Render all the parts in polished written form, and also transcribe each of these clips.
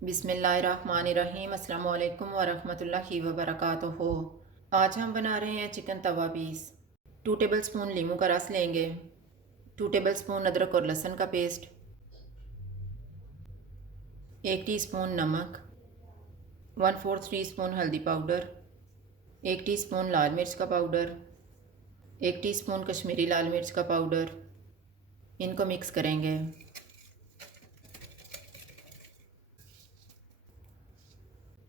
बिस्मिल्लाहिर्रहमानिर्रहीम। अस्सलाम वालेकुम वरहमतुल्लाहि वबरकातुहू। आज हम बना रहे हैं चिकन तवा पीस। 2 टेबलस्पून लीमू का रस लेंगे, 2 टेबलस्पून अदरक और लहसुन का पेस्ट, 1 टीस्पून नमक, 1/4 टीस्पून हल्दी पाउडर, 1 टीस्पून लाल मिर्च का पाउडर, 1 टीस्पून कश्मीरी लाल मिर्च का पाउडर। इनको मिक्स करेंगे।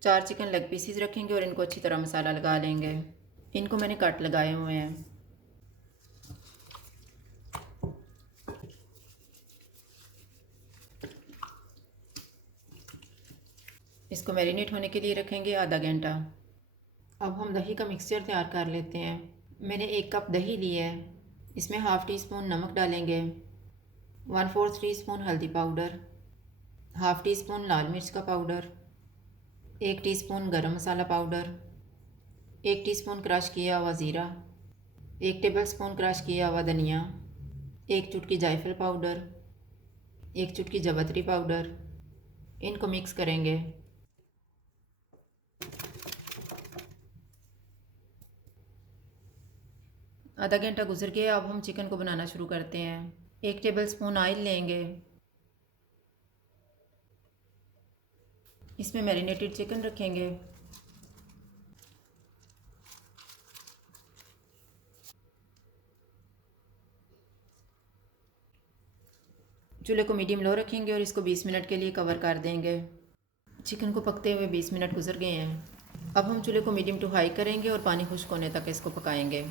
चार चिकन लेग पीसीज रखेंगे और इनको अच्छी तरह मसाला लगा लेंगे। इनको मैंने कट लगाए हुए हैं। इसको मैरिनेट होने के लिए रखेंगे आधा घंटा। अब हम दही का मिक्सचर तैयार कर लेते हैं। मैंने 1 कप दही ली है। इसमें हाफ़ टी स्पून नमक डालेंगे, 1/4 टीस्पून हल्दी पाउडर, हाफ़ टी स्पून लाल मिर्च का पाउडर, 1 टीस्पून गरम मसाला पाउडर, 1 टीस्पून क्रश किया हुआ ज़ीरा, 1 टेबलस्पून क्रश किया हुआ धनिया, 1 चुटकी जायफल पाउडर, 1 चुटकी जवतरी पाउडर। इनको मिक्स करेंगे। आधा घंटा गुजर गया। अब हम चिकन को बनाना शुरू करते हैं। 1 टेबलस्पून ऑयल लेंगे। इसमें मैरिनेटेड चिकन रखेंगे। चूल्हे को मीडियम लो रखेंगे और इसको 20 मिनट के लिए कवर कर देंगे। चिकन को पकते हुए 20 मिनट गुजर गए हैं। अब हम चूल्हे को मीडियम टू हाई करेंगे और पानी खुश्क होने तक इसको पकाएंगे।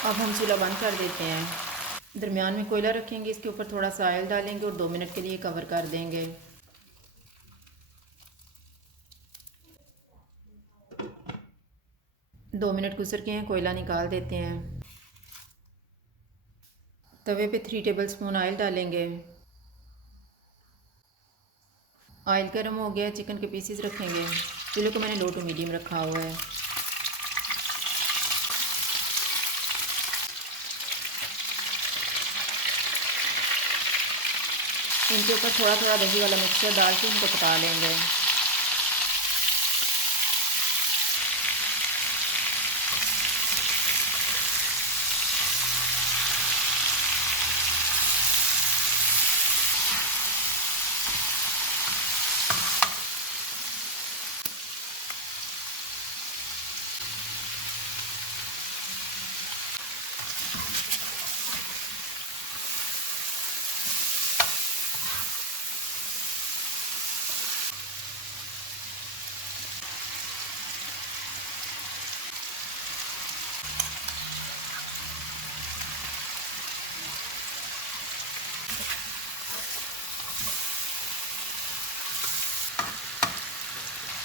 अब हम चूल्हा बंद कर देते हैं। दरमियान में कोयला रखेंगे, इसके ऊपर थोड़ा सा ऑयल डालेंगे और 2 मिनट के लिए कवर कर देंगे। दो मिनट गुजर गए हैं, कोयला निकाल देते हैं। तवे पे 3 टेबलस्पून ऑयल डालेंगे। ऑयल गर्म हो गया, चिकन के पीसेस रखेंगे। चूल्हे को मैंने लो टू मीडियम रखा हुआ है। इनके ऊपर थोड़ा थोड़ा दही वाला मिक्सचर डाल के इनको पका लेंगे।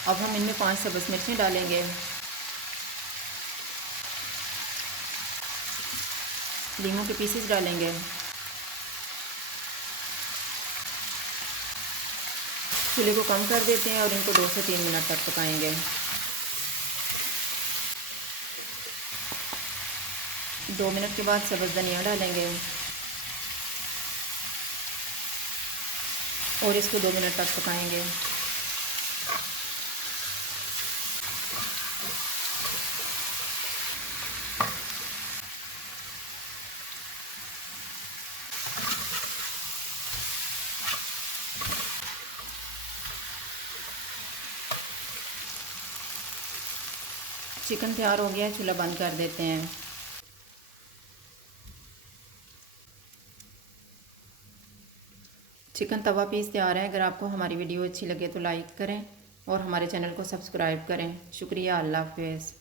अब हम इनमें 5 सब्ज़ मिर्चें डालेंगे। लीमू के पीसेस डालेंगे। चूल्हे को कम कर देते हैं और इनको 2 से 3 मिनट तक पकाएंगे। 2 मिनट के बाद सब्ज़ धनिया डालेंगे और इसको 2 मिनट तक पकाएंगे। चिकन तैयार हो गया है, चूल्हा बंद कर देते हैं। चिकन तवा पीस तैयार है। अगर आपको हमारी वीडियो अच्छी लगे तो लाइक करें और हमारे चैनल को सब्सक्राइब करें। शुक्रिया। अल्लाह हाफ़िज़।